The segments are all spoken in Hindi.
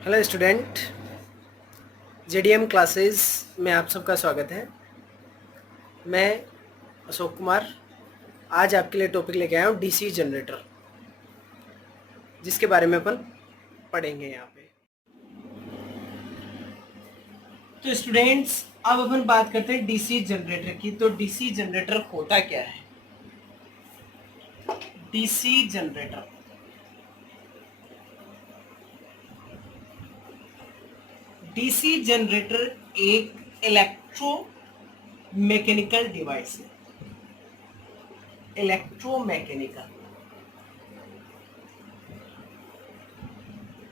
हेलो स्टूडेंट, जेडीएम क्लासेस में आप सबका स्वागत है। मैं अशोक कुमार आज आपके लिए टॉपिक लेके आया हूँ डीसी जनरेटर, जिसके बारे में अपन पढ़ेंगे यहाँ पे। तो स्टूडेंट्स, अब अपन बात करते हैं डीसी जनरेटर की। तो डीसी जनरेटर होता क्या है? डीसी जनरेटर एक इलेक्ट्रो मैकेनिकल डिवाइस है।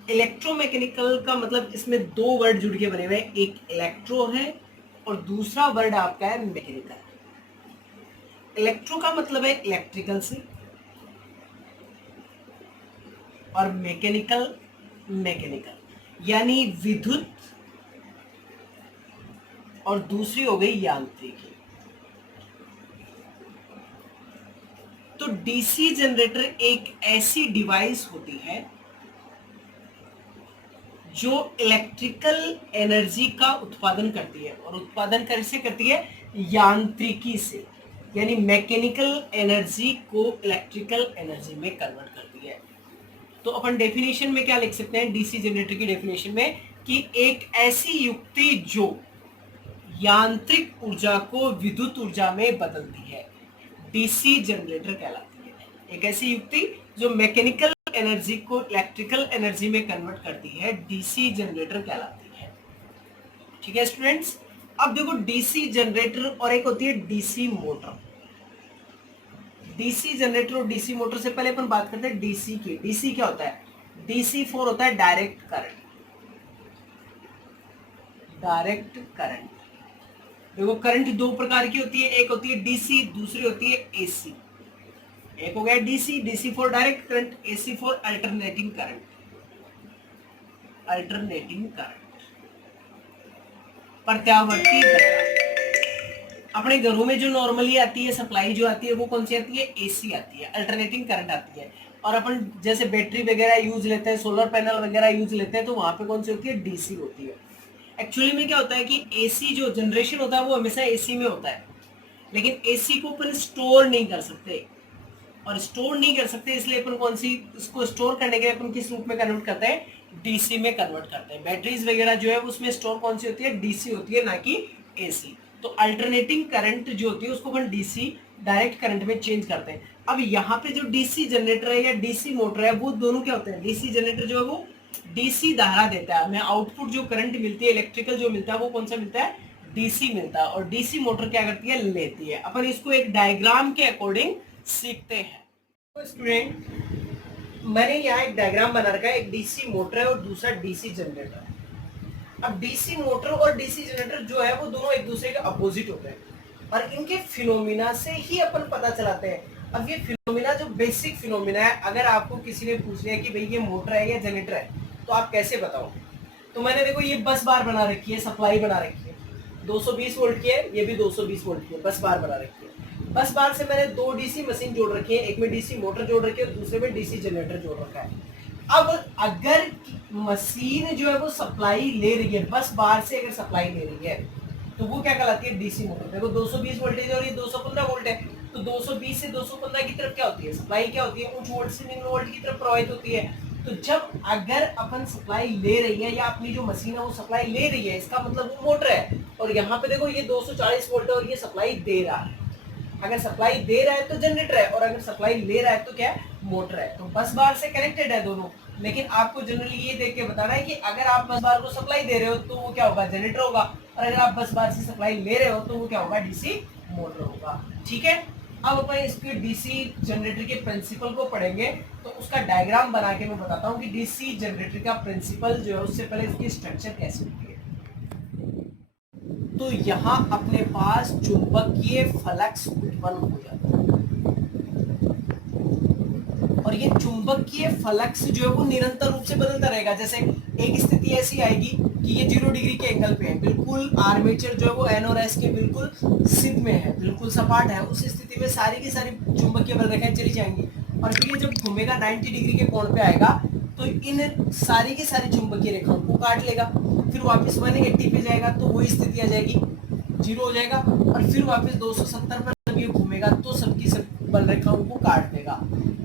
इलेक्ट्रोमैकेनिकल का मतलब इसमें दो वर्ड जुड़ के बने हुए हैं, एक इलेक्ट्रो है और दूसरा वर्ड आपका है मैकेनिकल। इलेक्ट्रो का मतलब है इलेक्ट्रिकल से और मैकेनिकल यानी विद्युत, और दूसरी हो गई यांत्रिकी। तो डीसी जनरेटर एक ऐसी डिवाइस होती है जो इलेक्ट्रिकल एनर्जी का उत्पादन करती है, और उत्पादन कैसे करती है? यांत्रिकी से, यानी मैकेनिकल एनर्जी को इलेक्ट्रिकल एनर्जी में कन्वर्ट करती है। तो अपन डेफिनेशन में क्या लिख सकते हैं डीसी जनरेटर की डेफिनेशन में, कि एक ऐसी युक्ति जो यांत्रिक ऊर्जा को विद्युत ऊर्जा में बदलती है, डीसी जनरेटर कहलाती है। एक ऐसी युक्ति जो मैकेनिकल एनर्जी को इलेक्ट्रिकल एनर्जी में कन्वर्ट करती है, डीसी जनरेटर कहलाती है। ठीक है स्टूडेंट्स, अब देखो डीसी जनरेटर और एक होती है डीसी मोटर। डीसी जनरेटर और डीसी मोटर से पहले अपन बात करते हैं डीसी की। डीसी क्या होता है? डीसी फोर होता है डायरेक्ट करंट। देखो करंट दो प्रकार की होती है, एक होती है डीसी, दूसरी होती है एसी। एक हो गया DC, DC for direct current, AC for alternating current. प्रत्यावर्ती धारा। अपने घरों में जो नॉर्मली आती है सप्लाई जो आती है वो कौन सी आती है? एसी आती है, अल्टरनेटिंग करंट आती है। और अपन जैसे बैटरी वगैरह यूज लेते हैं, सोलर पैनल वगैरह यूज लेते हैं, तो वहां पे कौन सी होती है? डीसी होती है। एक्चुअली में क्या होता है कि एसी जो जनरेशन होता है वो हमेशा एसी में होता है, लेकिन एसी को अपन स्टोर नहीं कर सकते, और स्टोर नहीं कर सकते इसलिए अपन कौन सी इसको स्टोर करने के लिए अपन किस रूप में कन्वर्ट करते हैं? डीसी में कन्वर्ट करते हैं। बैटरीज वगैरह जो है उसमें स्टोर कौन सी होती है? डीसी होती है, ना कि एसी। तो अल्टरनेटिंग करंट जो होती है उसको अपन डीसी डायरेक्ट करंट में चेंज करते हैं। अब यहाँ पे जो डीसी जनरेटर है या डीसी मोटर है, वो दोनों क्या होते हैं? डीसी जनरेटर जो है वो डीसी धारा देता है हमें, आउटपुट जो करंट मिलती है इलेक्ट्रिकल जो मिलता है वो कौन सा मिलता है? डीसी मिलता है। और डीसी मोटर क्या करती है? लेती है। अपन इसको एक डायग्राम के अकॉर्डिंग सीखते हैं। तो स्टूडेंट, मैंने यहाँ एक डायग्राम बना रखा है, एक डीसी मोटर है और दूसरा डीसी जनरेटर है। अब डीसी मोटर और डीसी जनरेटर जो है वो दोनों एक दूसरे के अपोजिट होते हैं, और इनके फिनोमिना से ही अपन पता चलाते हैं। अब ये फिनोमिना जो बेसिक फिनोमिना है, अगर आपको किसी ने पूछ लिया कि भाई ये मोटर है या जनरेटर है, तो आप कैसे बताओ? तो मैंने देखो ये बस बार बना रखी है, सप्लाई बना रखी है, 220 वोल्ट की है, ये भी 220 वोल्ट की है, बस बार बना रखी है। बस बार से मैंने दो डीसी मशीन जोड़ रखी है, एक में डीसी मोटर जोड़ रखी है और दूसरे में डीसी जनरेटर जोड़ रखा है। अब अगर मशीन जो है वो सप्लाई ले रही है, बस बार से अगर सप्लाई ले रही है, तो वो क्या कहलाती है? DC motor. देखो 220 वोल्टेज और ये 215 वोल्ट है, तो 220 से 215 की तरफ क्या होती है? सप्लाई क्या होती है? उच्च वोल्ट से निम्न वोल्ट की तरफ प्रवाहित होती है। तो जब अगर अपन सप्लाई ले रही है या अपनी जो मशीन है वो सप्लाई ले रही है, इसका मतलब वो मोटर है। और यहाँ पे देखो ये 240 वोल्ट है और ये सप्लाई दे रहा है। अगर सप्लाई दे रहा है तो जनरेटर है, और अगर सप्लाई ले रहा है तो क्या है? मोटर है। तो बस बार से कनेक्टेड है दोनों। लेकिन आपको जनरली ये देख के बताना है कि अगर आप बस बार को सप्लाई दे रहे हो तो वो क्या होगा? जनरेटर होगा, और अगर आप बस बार से सप्लाई ले रहे हो तो वो क्या होगा? डीसी मोटर होगा। ठीक है, अब अपन इसके डीसी जनरेटर के प्रिंसिपल को पढ़ेंगे, तो उसका डायग्राम बना के मैं बताता हूँ कि डीसी जनरेटर का प्रिंसिपल जो है उससे पहले उसकी स्ट्रक्चर कैसे होती है। तो यहाँ अपने पास चुंबकीय फ्लक्स उत्पन्न हो जाता है, और ये चुंबकीय फ्लक्स जो है वो निरंतर रूप से बदलता रहेगा। जैसे एक स्थिति ऐसी आएगी कि ये 0 डिग्री के एंगल पे है, बिल्कुल आर्मेचर जो है वो एन और एस के बिल्कुल सिद्ध में है, बिल्कुल सपाट है। उस स्थिति में सारी की सारी चुंबकीय बल रेखाएं चली जाएंगी, और फिर ये जब घूमेगा 90 डिग्री के कोण पे आएगा, तो इन सारी की सारी चुंबकीय रेखाओं को काट लेगा, फिर वापस 180 पे जाएगा तो वही स्थिति आ जाएगी, 0 हो जाएगा, और फिर वापस 270 पर जब ये घूमेगा तो सबकी सब बल रेखाओं को काट देगा।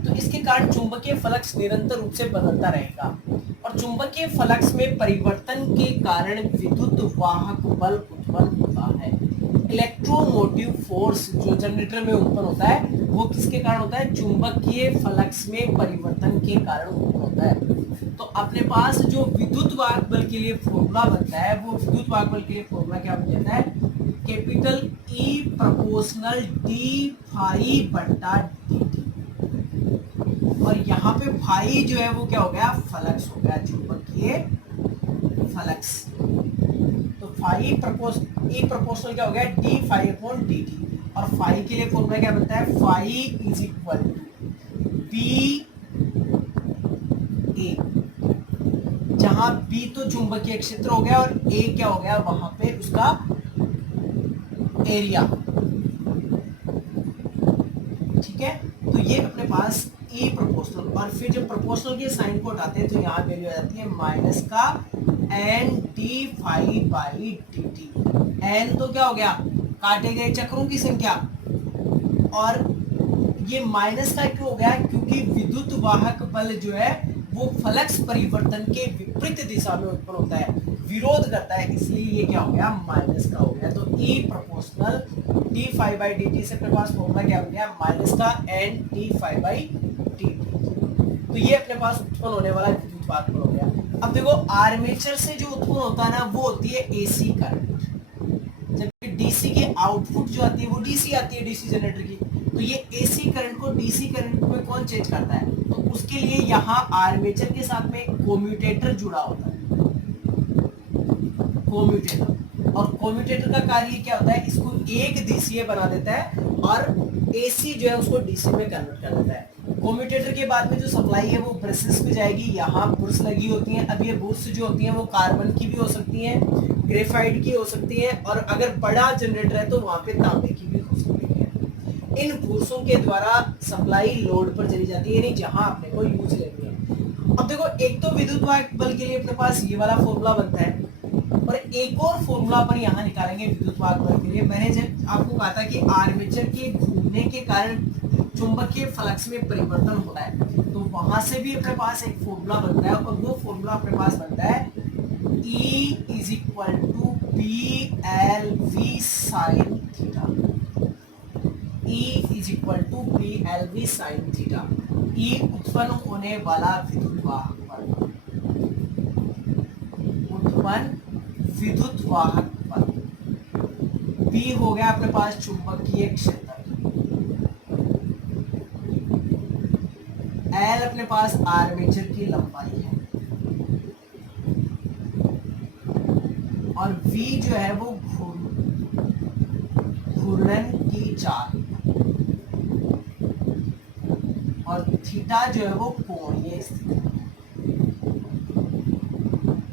तो इसके कारण चुंबकीय फ्लक्स निरंतर रूप से बदलता रहेगा, और चुंबकीय फ्लक्स में परिवर्तन के कारण विद्युत वाहक बल उत्पन्न होता है। इलेक्ट्रोमोटिव फोर्स जो जनरेटर में उत्पन्न होता है वो किसके कारण होता है? चुंबकीय फ्लक्स में परिवर्तन के कारण उत्पन्न होता है। तो अपने पास जो विद्युत वाहक बल के लिए फॉर्मूला बनता है, वो विद्युत वाहक बल के लिए फॉर्मूला क्या बन जाता है? Capital E proportional d phi बटा dt, और यहाँ पे फाई जो है वो क्या हो गया? फ्लक्स हो गया, चुंबकीय फ्लक्स। तो फाई ई प्रोपोर्शनल क्या हो गया? डी फाई अपॉन dt, और फाई के लिए फॉर्मूला क्या बनता है? Phi is equal to B A, जहां बी तो चुंबकीय क्षेत्र हो गया और ए क्या हो गया? वहां पे उसका एरिया। ठीक है, तो ये अपने पास ई प्रोपोर्शनल, और फिर जब प्रोपोर्शनल के साइन को हटाते हैं तो यहाँ वैल्यू आ जाती है माइनस का N d phi by d t. एन तो क्या हो गया? काटे गए चक्रों की संख्या, और ये माइनस का क्यों हो गया? क्योंकि विद्युत वाहक बल जो है वो फ्लक्स परिवर्तन के विपरीत दिशा में उत्पन्न होता है, विरोध करता है, इसलिए ये क्या हो गया? माइनस का हो गया। तो E proportional d phi by d t से अपने पास फॉर्मूला क्या हो गया? माइनस का N d phi by d t. तो ये अपने पास उत्पन्न होने वाला विद्युत वाहक बल हो गया। अब देखो, आर्मेचर से जो उत्पन्न होता है ना, वो होती है एसी करंट, जबकि डीसी की आउटपुट जो आती है वो डीसी आती है, डीसी जनरेटर की। तो ये एसी करंट को डीसी करंट में कौन चेंज करता है? तो उसके लिए यहाँ आर्मेचर के साथ में कोम्यूटेटर जुड़ा होता है, कोम्यूटेटर। और कोम्यूटेटर का कार्य क्या होता है? इसको एक दिशीय बना देता है और एसी जो है उसको डीसी में कन्वर्ट कर देता है। कोम्यूटेटर के बाद में जो सप्लाई है वो ब्रशेस पे जाएगी, यहाँ बुर्स लगी होती हैं। अब ये बुर्स जो होती हैं वो कार्बन की भी हो सकती हैं, ग्रेफाइट की हो सकती है, और अगर बड़ा जनरेटर है तो वहां पे तांबे की भी हो सकती है। इन बुर्सों के द्वारा सप्लाई लोड पर चली जाती है, यानी जहां आपने को यूज लेनी है। अब देखो, एक तो विद्युत वाहक बल के लिए अपने पास ये वाला फॉर्मूला बनता है, और एक और फॉर्मूला अपन यहाँ निकालेंगे विद्युत वाहक बल के लिए। मैंने जब आपको कहा था कि आर्मेचर के घूमने के कारण चुंबकीय फ्लक्स में परिवर्तन होता है, तो वहां से भी अपने पास एक फॉर्मूला बनता है, और वो फॉर्मूला अपने पास बनता है E is equal to B L V sine theta. E is equal to B L V sine theta. E उत्पन्न होने वाला विद्युत वाहक बल, उत्पन्न विद्युत वाहक बल। B हो गया अपने पास चुंबकीय क्षेत्र, L अपने पास आर्मेचर की लंबाई है, और V जो है वो घूर्णन की चाल, और थीटा जो है वो कोणीय स्थिति।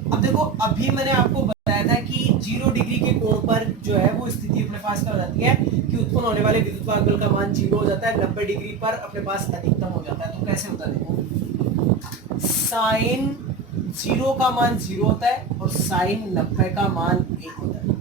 अब देखो, अभी मैंने आपको बताया था कि 0 डिग्री के कोण पर जो है वो स्थिति अपने पास क्या हो जाती है कि उत्पन्न होने वाले विद्युत वाहक बल का मान 0 हो जाता है, 90 डिग्री पर अपने पास अधिकतम हो जाता है। तो कैसे होता है? देखो, साइन 0 का मान 0 होता है और साइन 90 का मान 1 होता है।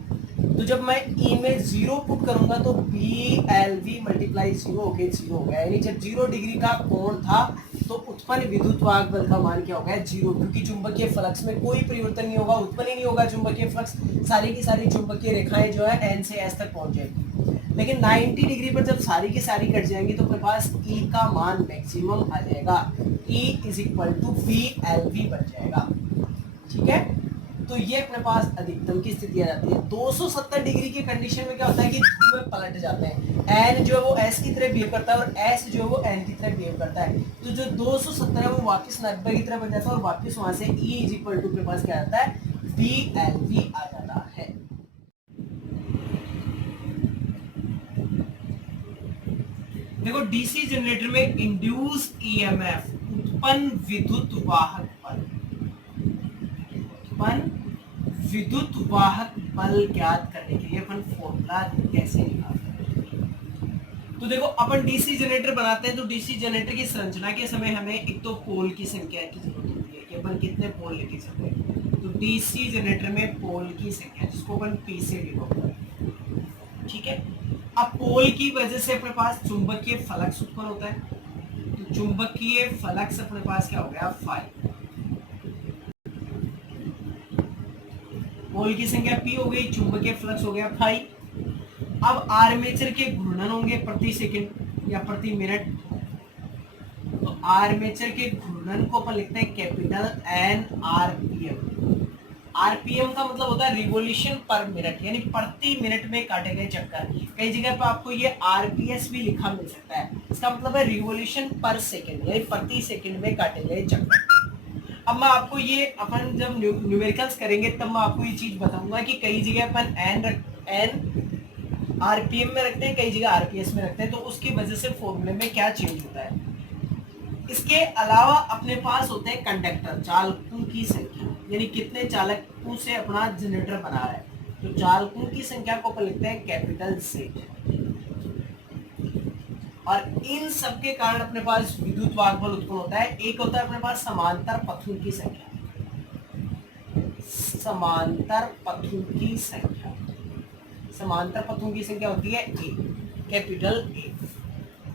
तो जब मैं E में 0 पुट करूंगा तो BLV मल्टीप्लाई 0 हो गया, 0 हो गया, यानी जब 0 डिग्री का कोण था तो उत्पन्न विद्युत वाहक बल का मान क्या हो गया? 0, क्योंकि चुंबकीय फ्लक्स में कोई परिवर्तन नहीं होगा, उत्पन्न ही नहीं होगा चुंबकीय फ्लक्स, सारी की सारी चुंबकीय रेखाएं जो है N से S तक पहुंच जाएगी। लेकिन 90 डिग्री पर जब सारी की सारी कट जाएंगी तो अपने पास E का मान मैक्सिमम आ जाएगा, E is equal to BLV बन जाएगा। ठीक है, तो ये अपने पास अधिकतम की स्थिति आ जाती है। 270 डिग्री की कंडीशन में क्या होता है कि धुएं पलट जाते हैं, N जो है वो S की तरह बिहेव करता है और S जो है वो N की तरह बिहेव करता है। तो जो 270 है वो वापस 90 की तरह बन जाता है, और वापस वहां से E इज इक्वल टू के पास क्या आता है? BLV आ जाता है। देखो, डीसी जनरेटर में इंड्यूस EMF उत्पन्न विद्युत वाहक बल, उत्पन्न विद्युत वाहक बल ज्ञात करने के लिए अपन फॉर्मूला कैसे निकालते हैं? तो देखो, अपन डीसी जनरेटर बनाते हैं तो डीसी जनरेटर की संरचना के समय हमें एक तो पोल की संख्या की जरूरत होती है, अपन कितने पोल लेके चल रहे हैं। तो डीसी जनरेटर में पोल की संख्या जिसको अपन पी से डिनोट करें, ठीक है। अब पोल की वजह से अपने पास चुंबकीय फ्लक्स उत्पन्न होता है, तो चुंबकीय फ्लक्स अपने पास क्या हो गया फाई। पोल की संख्या पी हो गई, चुंबकीय फ्लक्स हो गया फाई। अब आर्मेचर के घूर्णन होंगे प्रति सेकंड या प्रति मिनट, तो आर्मेचर के घूर्णन को अपन लिखते हैं कैपिटल एन आरपीएम। आरपीएम का मतलब होता है रिवोल्यूशन पर मिनट, यानी प्रति मिनट में काटे गए चक्कर। कई जगह पे आपको ये आरपीएस भी लिखा मिल सकता है, इसका मतलब है रिवोल्यूशन पर सेकंड, यानी प्रति सेकंड में काटे गए चक्कर। अब मैं आपको ये अपन जब न्यूमेरिकल्स करेंगे तब मैं आपको ये चीज बताऊंगा कि कई जगह अपन एन आरपीएम में रखते हैं, कई जगह आरपीएस में रखते हैं, तो उसकी वजह से फॉर्मूले में क्या चेंज होता है। इसके अलावा अपने पास होते हैं कंडक्टर, चालकों की संख्या, यानी कितने चालकों से अपना जनरेटर बना है, तो चालकों की संख्या को अपन लिखते हैं कैपिटल Z। और इन सब के कारण अपने पास विद्युत वाहकबल उत्पन्न होता है। एक होता है अपने पास समांतर पथों की संख्या, समांतर पथों की संख्या, समांतर पथों की संख्या होती है ए, कैपिटल ए।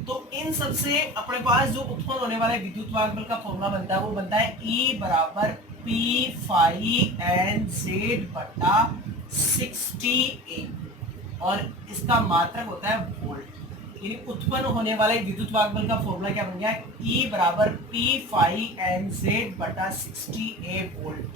तो इन सब से अपने पास जो उत्पन्न होने वाले विद्युत वाहकबल का फॉर्मूला बनता है वो बनता है E बराबर P फाई एन जेड बटा 60A, और इसका मात्रक होता है वोल्ट। यानी उत्पन्न होने वाले विद्युत वाहकबल का फॉर्मूला क्या बन गया, E बराबर P फाई एन जेड बटा 60A वोल्ट।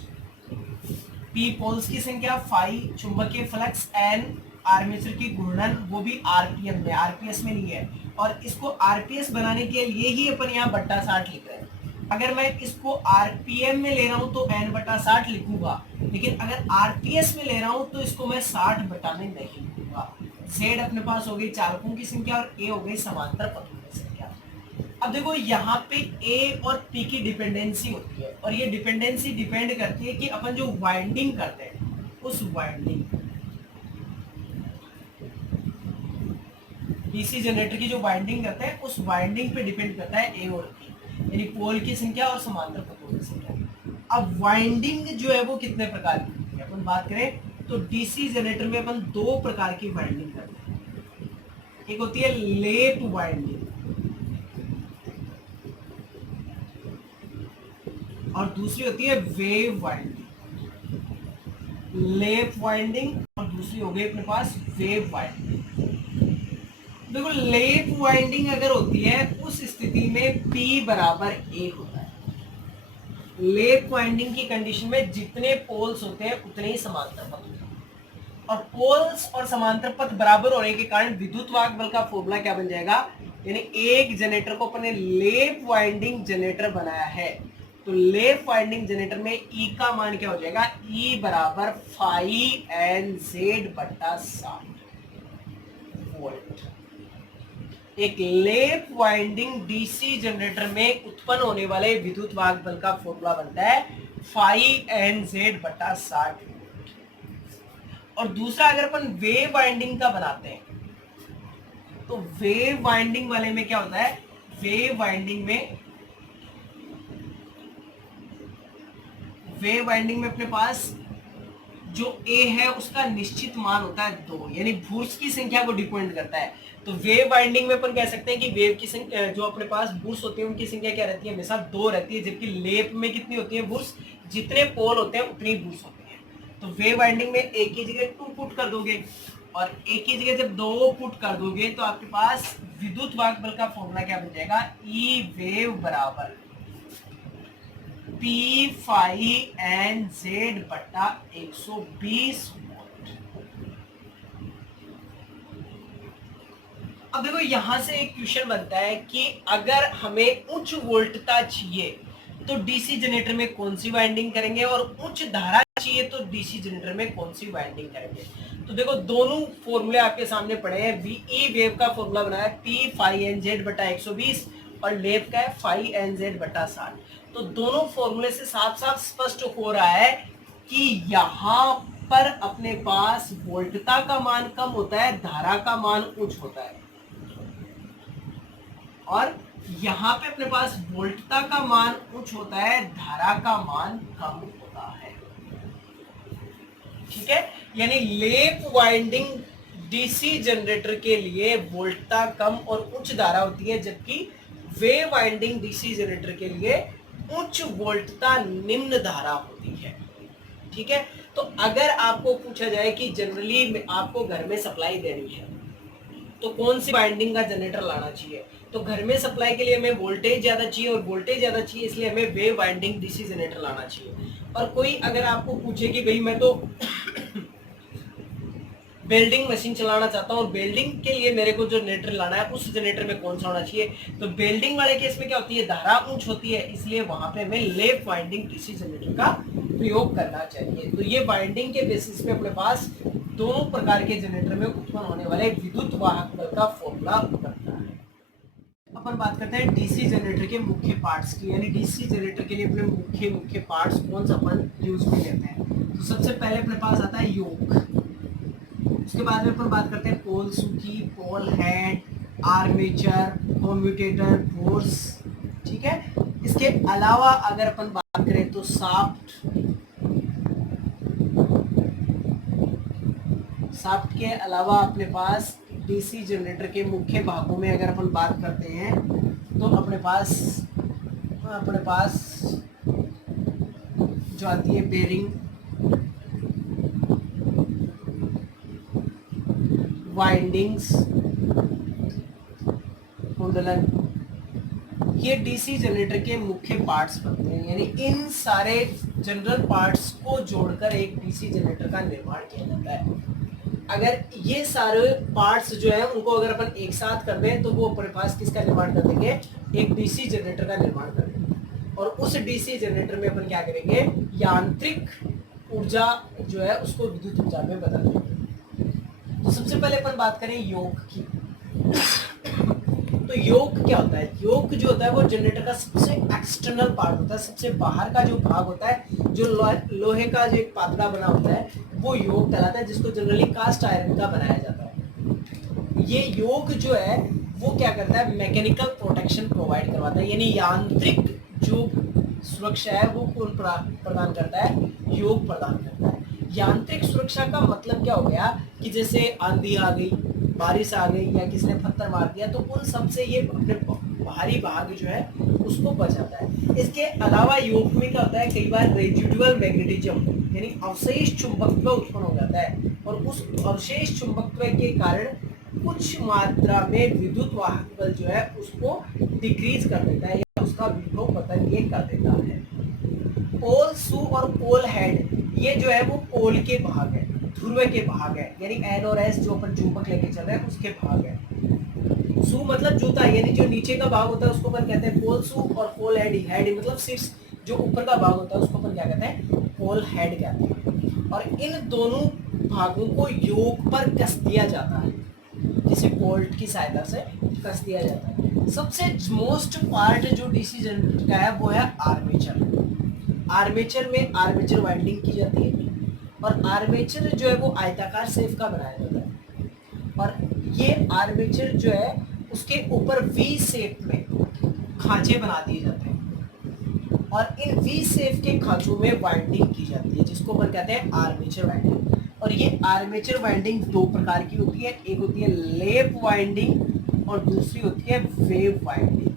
P पोल्स की संख्या, फाई चुंबकीय फ्लक्स, एन आर्मेचर की घूर्णन, वो भी आरपीएम में, आरपीएस में नहीं है। और इसको आरपीएस बनाने के लिए ही अपन यहाँ बट्टा 60 लिख रहे हैं। अगर मैं इसको आरपीएम में ले रहा हूं तो एन बटा 60 लिखूंगा, लेकिन अगर आरपीएस में ले रहा हूं तो इसको मैं 60 बटा में नहीं लिखूंगा। जेड अपने पास हो गई चालकों की संख्या और ए हो गई समांतर पथों की संख्या। अब देखो यहाँ पे ए और पी की डिपेंडेंसी होती है, और ये डिपेंडेंसी डिपेंड करती है कि अपन जो वाइंडिंग करते हैं उस वाइंडिंग, डीसी जनरेटर की जो वाइंडिंग करते हैं उस वाइंडिंग पे डिपेंड करता है ए और पी, यानी पोल की संख्या और समांतर पथों की संख्या। अब वाइंडिंग जो है वो कितने प्रकार की होती है, अपन बात करें तो डीसी जनरेटर में अपन दो प्रकार की वाइंडिंग करते हैं। एक होती है लेप वाइंडिंग और दूसरी होती है वेव वाइंडिंग। लेप वाइंडिंग और दूसरी हो गई अपने पास वेव वाइंडिंग। देखो लेप वाइंडिंग अगर होती है उस स्थिति में P बराबर 1 होता है। लेप वाइंडिंग की कंडीशन में जितने पोल्स होते हैं उतने ही समांतर पथ होते हैं, और पोल्स और समांतर पथ बराबर होने के कारण विद्युत वाहकबल का फॉर्मूला क्या बन जाएगा, यानी एक जनरेटर को अपने लेप वाइंडिंग जनरेटर बनाया है तो लेप वाइंडिंग जनरेटर में E का मान क्या हो जाएगा, E बराबर फाई एन जेड बटा 60 वोल्ट। एक लेप वाइंडिंग डीसी जनरेटर में उत्पन्न होने वाले विद्युत वाहकबल का फॉर्मूला बनता है फाई एन जेड बटा 60 वोल्ट। और दूसरा अगर अपन वेव वाइंडिंग का बनाते हैं तो वेव वाइंडिंग वाले में क्या होता है, वेव वाइंडिंग में अपने पास जो A है उसका निश्चित मान होता है 2, यानी बुर्स की संख्या को डिपेंड करता है। तो वेव वाइंडिंग में अपन कह सकते हैं कि वेव की संख्या जो अपने पास बुर्स होते हैं उनकी संख्या क्या रहती है, हमेशा 2 रहती है, जबकि लेप में कितनी होती है बुर्स, जितने पोल होते हैं उतनी बुर्स होती है। तो वेव वाइंडिंग में एक की जगह 2 पुट कर दोगे और एक की जगह जब 2 पुट कर दोगे तो आपके पास विद्युत वाहकबल का फॉर्मूला क्या बन जाएगा, ई वेव बराबर P फाई एन जेड बटा 120 वोल्ट। अब देखो यहां से एक क्वेश्चन बनता है कि अगर हमें उच्च वोल्टता चाहिए तो डीसी जनरेटर में कौन सी वाइंडिंग करेंगे, और उच्च धारा चाहिए तो डीसी जनरेटर में कौन सी वाइंडिंग करेंगे। तो देखो दोनों फॉर्मूले आपके सामने पड़े हैं। ई वेव का फॉर्मूला बनाया है P फाई एन जेड बटा 120 और लेप का है फाई एन जेड बटा 60। तो दोनों फॉर्मूले से साफ साफ स्पष्ट हो रहा है कि यहां पर अपने पास वोल्टता का मान कम होता है, धारा का मान उच्च होता है, और यहाँ पे अपने पास वोल्टता का मान उच्च होता है, धारा का मान कम होता है। ठीक है, यानी लेप वाइंडिंग डीसी जनरेटर के लिए वोल्टता कम और उच्च धारा होती है, जबकि वेव वाइंडिंग डीसी जनरेटर के लिए उच्च वोल्टता निम्न धारा होती है। ठीक है, तो अगर आपको पूछा जाए कि जनरली आपको घर में सप्लाई देनी है तो कौन सी वाइंडिंग का जनरेटर लाना चाहिए, तो घर में सप्लाई के लिए हमें वोल्टेज ज्यादा चाहिए, और वोल्टेज ज्यादा चाहिए इसलिए हमें वेव वाइंडिंग डीसी जनरेटर लाना चाहिए। और कोई अगर आपको पूछे कि भाई मैं तो बेल्डिंग मशीन चलाना चाहता हूँ और बेल्डिंग के लिए मेरे को जो जनरेटर लाना है उस जनरेटर में कौन सा होना चाहिए, तो बेल्डिंग वाले केस में क्या होती है, धारा उच्च होती है, इसलिए वहां पे हमें लेप वाइंडिंग डीसी जनरेटर का प्रयोग करना चाहिए। तो ये वाइंडिंग के बेसिस पे अपने पास दोनों प्रकार के जनरेटर में उत्पन्न होने वाले विद्युत वाहक बल का फॉर्मूला बनता है। अपन बात करते हैं डीसी जनरेटर के मुख्य पार्ट्स की, यानी डीसी जनरेटर के लिए अपने मुख्य पार्ट्स कौन सा अपन यूज में लेते हैं। तो सबसे पहले अपने पास आता है योक, उसके बाद में अपन बात करते हैं पोल सूकी, पोल हेड, आर्मेचर, कम्यूटेटर, फोर्स। ठीक है, इसके अलावा अगर अपन बात करें तो शाफ्ट के अलावा अपने पास डीसी जनरेटर के मुख्य भागों में अगर अपन बात करते हैं तो अपने पास जो आती है बेरिंग, वाइंडिंग्स, कुंडलन, ये डीसी जनरेटर के मुख्य पार्ट्स बनते हैं। यानी इन सारे जनरल पार्ट्स को जोड़कर एक डीसी जनरेटर का निर्माण किया जाता है। अगर ये सारे पार्ट्स जो है उनको अगर अपन एक साथ कर दें तो वो अपने पास किसका निर्माण कर देंगे, एक डीसी जनरेटर का निर्माण कर देंगे। और उस डीसी जनरेटर में अपन क्या करेंगे, यांत्रिक ऊर्जा जो है उसको विद्युत ऊर्जा में बदल देंगे। तो सबसे पहले अपन बात करें योग की। तो योग क्या होता है, योग जो होता है वो जनरेटर का सबसे एक्सटर्नल पार्ट होता है, सबसे बाहर का जो भाग होता है, जो लोहे का जो एक पातला बना होता है वो योग कहलाता है, जिसको जनरली कास्ट आयरन का बनाया जाता है। ये योग जो है वो क्या करता है, मैकेनिकल प्रोटेक्शन प्रोवाइड करवाता है, यानी यांत्रिक जो सुरक्षा है वो कौन प्रदान करता है, योग प्रदान करता है। यांत्रिक सुरक्षा का मतलब क्या हो गया कि जैसे आंधी आ गई, बारिश आ गई या किसी ने पत्थर मार दिया तो उन सब से ये अपने बाहरी भाग जो है उसको बचाता है। इसके अलावा योग में क्या होता है, कई बार रेजिडुअल मैग्नेटिज्म यानी अवशेष चुंबकत्व उत्पन्न हो जाता है, और उस अवशेष चुंबकत्व के कारण कुछ मात्रा में विद्युत वाहक बल जो है उसको डिक्रीज कर देता है या उसका विभव पतन ये कर देता है। पोल सू और पोल हेड ये जो है वो पोल के भाग है, ध्रुव के भाग है, यानी एन और एस जो अपन चुंबक लेके चल रहे हैं उसके भाग है। सू मतलब जूता, यानी जो नीचे का भाग होता है उसको अपन कहते हैं पोल सू, और पोल हेड मतलब शीर्ष जो ऊपर का भाग होता है उसको अपन क्या कहते हैं, पोल हेड कहते हैं। और इन दोनों भागों को योग पर कस दिया जाता है, जिसे बोल्ट की सहायता से कस दिया जाता है। सबसे मोस्ट पार्ट जो डीसी जनरेटर का है वो है आर्मेचर। आर्मेचर में आर्मेचर वाइंडिंग की जाती है, और आर्मेचर जो है वो आयताकार शेप का बनाया जाता है, और ये आर्मेचर जो है उसके ऊपर वी शेप में खांचे बना दिए जाते हैं, और इन वी शेप के खांचों में वाइंडिंग की जाती है, जिसको अपन कहते हैं आर्मेचर वाइंडिंग। और ये आर्मेचर वाइंडिंग दो प्रकार की होती है, एक होती है लेप वाइंडिंग और दूसरी होती है वेव वाइंडिंग।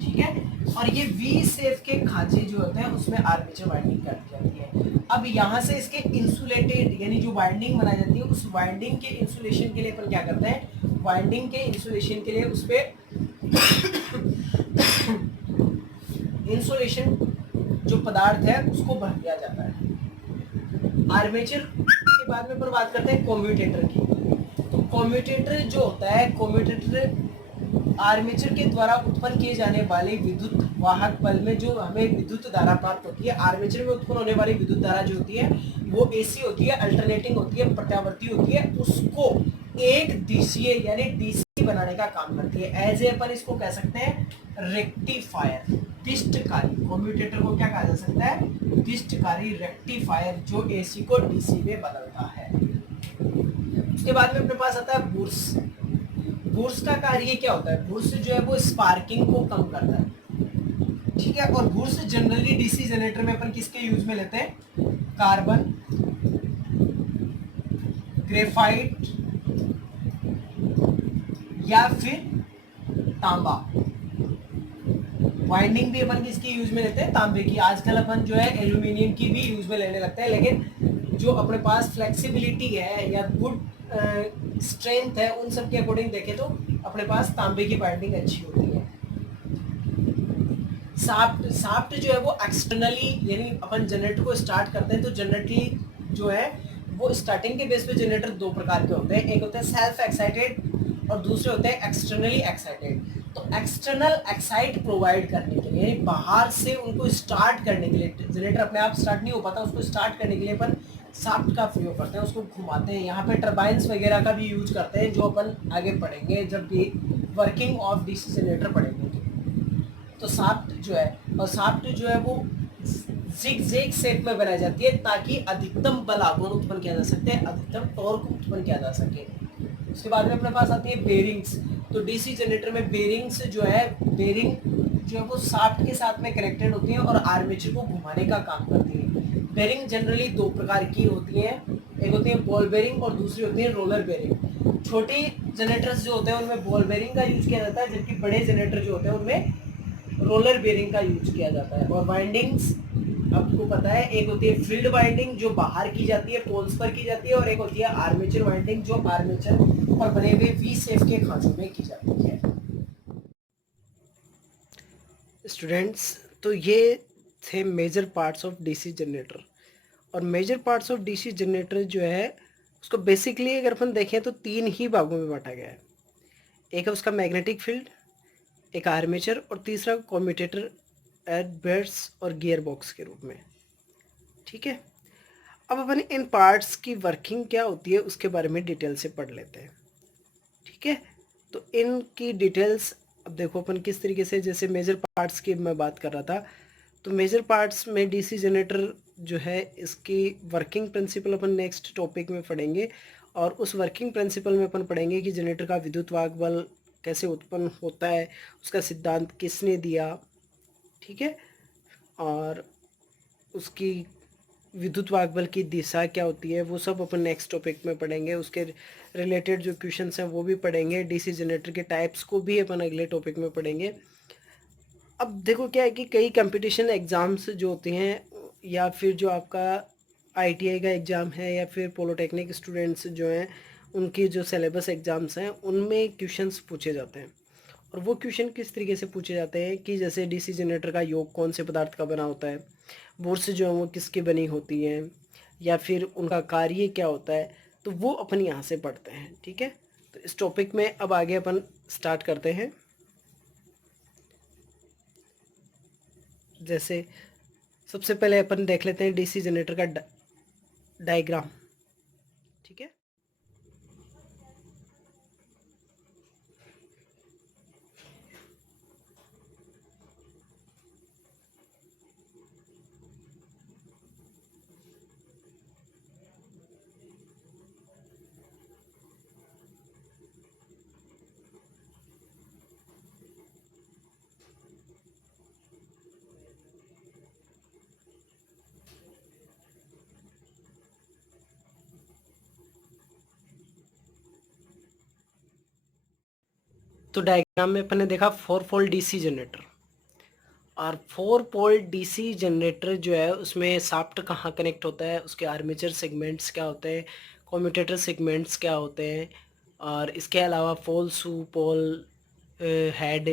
ठीक है, और ये वी शेप के खांचे जो होते हैं उसमें आर्मेचर वाइंडिंग कर दी जाती है। अब यहाँ से इसके इंसुलेटेड यानी जो वाइंडिंग बनाई जाती है उस वाइंडिंग के इंसुलेशन के लिए अपन क्या करते हैं, वाइंडिंग के इंसुलेशन के लिए उस पे इंसुलेशन जो पदार्थ है उसको भर दिया जाता है। आर्मेचर के बाद में अपन बात करते हैं कम्यूटेटर की। तो कम्यूटेटर जो होता है, कम्यूटेटर आर्मेचर के द्वारा उत्पन्न किए जाने वाले विद्युत वाहक बल में जो हमें विद्युत धारा प्राप्त होती है। आर्मेचर में उत्पन्न होने वाली विद्युत धारा जो होती है वो एसी होती है, अल्टरनेटिंग होती है, प्रत्यावर्ती होती है, उसको एक दिशीय यानी डीसी बनाने का काम करती है। एज ए अपन इसको कह सकते हैं रेक्टिफायर, दिष्टकारी। कम्यूटेटर को क्या कहा जा सकता है, दिष्टकारी रेक्टिफायर, जो एसी को डीसी में बदलता है। उसके बाद में अपने पास आता है बुर्स। बुर्स का कार्य क्या होता है? बुर्स जो है वो स्पार्किंग को कम करता है, ठीक है। और बुर्स जनरली डीसी जनरेटर में अपन किसके यूज में लेते हैं? कार्बन, ग्रेफाइट या फिर तांबा। वाइंडिंग भी अपन किसकी यूज में लेते हैं? तांबे की। आजकल अपन जो है एल्यूमिनियम की भी यूज में लेने लगते हैं, लेकिन जो अपने पास फ्लेक्सिबिलिटी है या गुड स्ट्रेंथ है, उन सब के अकॉर्डिंग देखें तो अपने पास तांबे की बाइंडिंग अच्छी होती है। साफ्ट जो है वो एक्सटर्नली, यानी अपन जनरेटर को स्टार्ट करते हैं तो जनरेटली जो है वो स्टार्टिंग के बेस पे जनरेटर दो प्रकार के होते हैं। एक होते हैं सेल्फ एक्साइटेड और दूसरे होते हैं एक्सटर्नली एक्साइटेड। तो एक्सटर्नल एक्साइट प्रोवाइड करने के लिए, यानी बाहर से उनको स्टार्ट करने के लिए, जनरेटर अपने आप स्टार्ट नहीं हो पाता, उसको स्टार्ट करने के लिए अपन साफ्ट का प्रयोग करते हैं, उसको घुमाते हैं। यहाँ पे टर्बाइंस वगैरह का भी यूज करते हैं, जो अपन आगे पढ़ेंगे जब भी वर्किंग ऑफ डीसी जनरेटर पढ़ेंगे। तो साफ्ट जो है, और साफ्ट जो है वो जिग शेप में बनाई जाती है ताकि अधिकतम बल आघूर्ण उत्पन्न किया जा सकते हैं, अधिकतम टॉर्क उत्पन्न किया जा सके। उसके बाद में अपने पास आती है बेरिंग्स। तो डीसी जनरेटर में बेरिंग्स जो है, बेरिंग जो है वो साफ्ट के साथ में कनेक्टेड होती है और आर्मेचर को घुमाने का काम करती है। बेरिंग जनरली दो प्रकार की होती है, एक होती है बॉल बेरिंग और दूसरी होती है रोलर बेरिंग। छोटे जनरेटर्स जो होते हैं उनमें बॉल बेरिंग का यूज किया जाता है, जबकि बड़े जनरेटर जो होते हैं उनमें रोलर बेरिंग का यूज किया जाता है। और वाइंडिंग्स आपको पता है, एक होती है फील्ड वाइंडिंग जो बाहर की जाती है, पोल्स पर की जाती है, और एक होती है आर्मेचर वाइंडिंग जो आर्मेचर पर बने हुए वी शेप के खांचों में की जाती है। स्टूडेंट्स, तो ये थे major parts of DC generator. और major parts of DC generator जो है उसको बेसिकली अगर अपन देखें तो तीन ही भागों में बांटा गया है। एक है उसका मैग्नेटिक फील्ड, एक आर्मेचर, और तीसरा कम्यूटेटर एट बेड्स और गियर बॉक्स के रूप में, ठीक है। अब अपन इन पार्ट्स की वर्किंग क्या होती है उसके बारे में डिटेल से पढ़ लेते हैं, ठीक है। तो इनकी डिटेल्स अब देखो अपन किस तरीके से, जैसे मेजर पार्ट्स की मैं बात कर रहा था, तो मेजर पार्ट्स में डीसी जनरेटर जो है इसकी वर्किंग प्रिंसिपल अपन नेक्स्ट टॉपिक में पढ़ेंगे। और उस वर्किंग प्रिंसिपल में अपन पढ़ेंगे कि जनरेटर का विद्युत वाहक बल कैसे उत्पन्न होता है, उसका सिद्धांत किसने दिया, ठीक है। और उसकी विद्युत वाहक बल की दिशा क्या होती है, वो सब अपन नेक्स्ट टॉपिक में पढ़ेंगे। उसके रिलेटेड जो क्वेश्चंस हैं वो भी पढ़ेंगे। डीसी जनरेटर के टाइप्स को भी अपन अगले टॉपिक में पढ़ेंगे। अब देखो क्या है कि कई कंपटीशन एग्ज़ाम्स जो होते हैं, या फिर जो आपका आईटीआई का एग्ज़ाम है, या फिर पॉलिटेक्निक स्टूडेंट्स जो हैं उनकी जो सिलेबस एग्ज़ाम्स हैं उनमें क्वेश्चंस पूछे जाते हैं। और वो क्वेश्चन किस तरीके से पूछे जाते हैं कि जैसे डीसी जनरेटर का योग कौन से पदार्थ का बना होता है, बुर्स जो है वो किसकी बनी होती हैं, या फिर उनका कार्य क्या होता है, तो वो अपन यहाँ से पढ़ते हैं, ठीक है। तो इस टॉपिक में अब आगे अपन स्टार्ट करते हैं। जैसे सबसे पहले अपन देख लेते हैं डीसी जनरेटर का डायग्राम, ठीक है। तो डायग्राम में अपन ने देखा 4 पोल डीसी जनरेटर। और 4 पोल डीसी जनरेटर जो है उसमें शाफ्ट कहाँ कनेक्ट होता है, उसके आर्मेचर सेगमेंट्स क्या होते हैं, कम्यूटेटर सेगमेंट्स क्या होते हैं, और इसके अलावा पोल शू, पोल हेड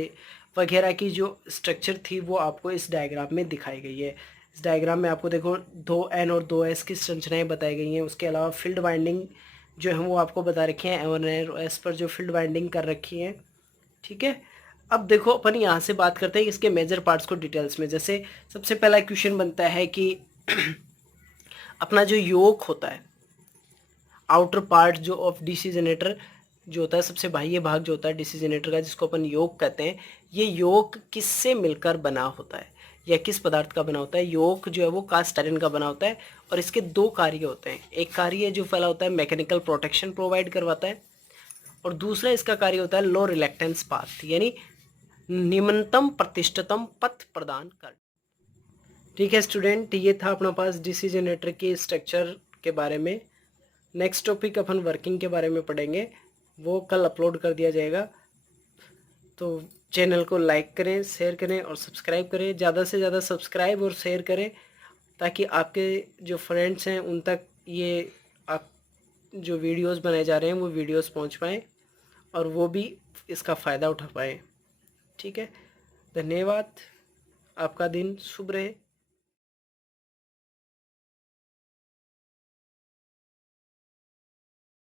वगैरह की जो स्ट्रक्चर थी वो आपको इस डायग्राम में दिखाई गई है। इस डायग्राम में आपको देखो 2N और 2S की संरचनाएं बताई गई हैं। उसके अलावा फील्ड वाइंडिंग जो है वो आपको बता रखी हैं, N और S पर जो फील्ड वाइंडिंग कर रखी है, ठीक है। अब देखो अपन यहाँ से बात करते हैं इसके मेजर पार्ट्स को डिटेल्स में। जैसे सबसे पहला क्वेश्चन बनता है कि अपना जो योक होता है, आउटर पार्ट जो ऑफ डीसी जनरेटर जो होता है, सबसे बाह्य भाग जो होता है डीसी जनरेटर का, जिसको अपन योक कहते हैं, ये योक किससे मिलकर बना होता है या किस पदार्थ का बना होता है? योक जो है वो कास्ट आयरन का बना होता है। और इसके दो कार्य होते हैं। एक कार्य जो फैला होता है मैकेनिकल प्रोटेक्शन प्रोवाइड करवाता है, और दूसरा इसका कार्य होता है लो रिलेक्टेंस पाथ, यानी निम्नतम प्रतिष्ठतम पथ प्रदान कर। ठीक है स्टूडेंट, ये था अपना पास डीसी जनरेटर के स्ट्रक्चर के बारे में। नेक्स्ट टॉपिक अपन वर्किंग के बारे में पढ़ेंगे, वो कल अपलोड कर दिया जाएगा। तो चैनल को लाइक करें, शेयर करें और सब्सक्राइब करें। ज़्यादा से ज़्यादा सब्सक्राइब और शेयर करें ताकि आपके जो फ्रेंड्स हैं उन तक ये आप जो वीडियोस बनाए जा रहे हैं वो वीडियोस पहुंच पाएँ और वो भी इसका फ़ायदा उठा पाएँ। ठीक है, धन्यवाद। आपका दिन शुभ रहे।